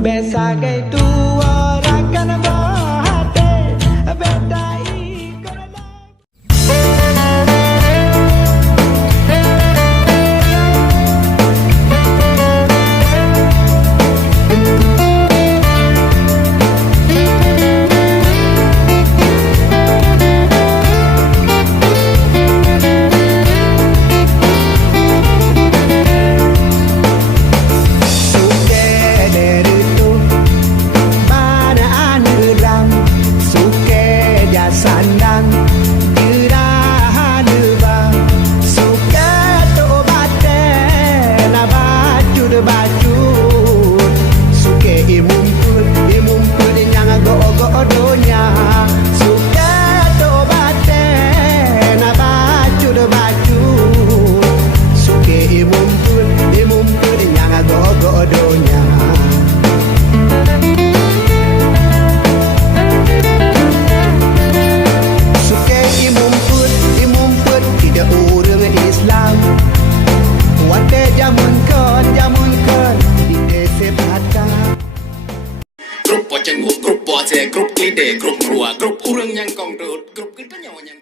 Besagai tua rakan bahate bedai kerana sandang irahan ba suka to bate na bajud bajud suke imumpul yang go donya suka to bate na bajud bajud suke imumpul yang go donya. Islam wate jamun kon ide sepata grup poceng grup poce grup klide grup rua grup urang yang kong rut grup kita nyawa yang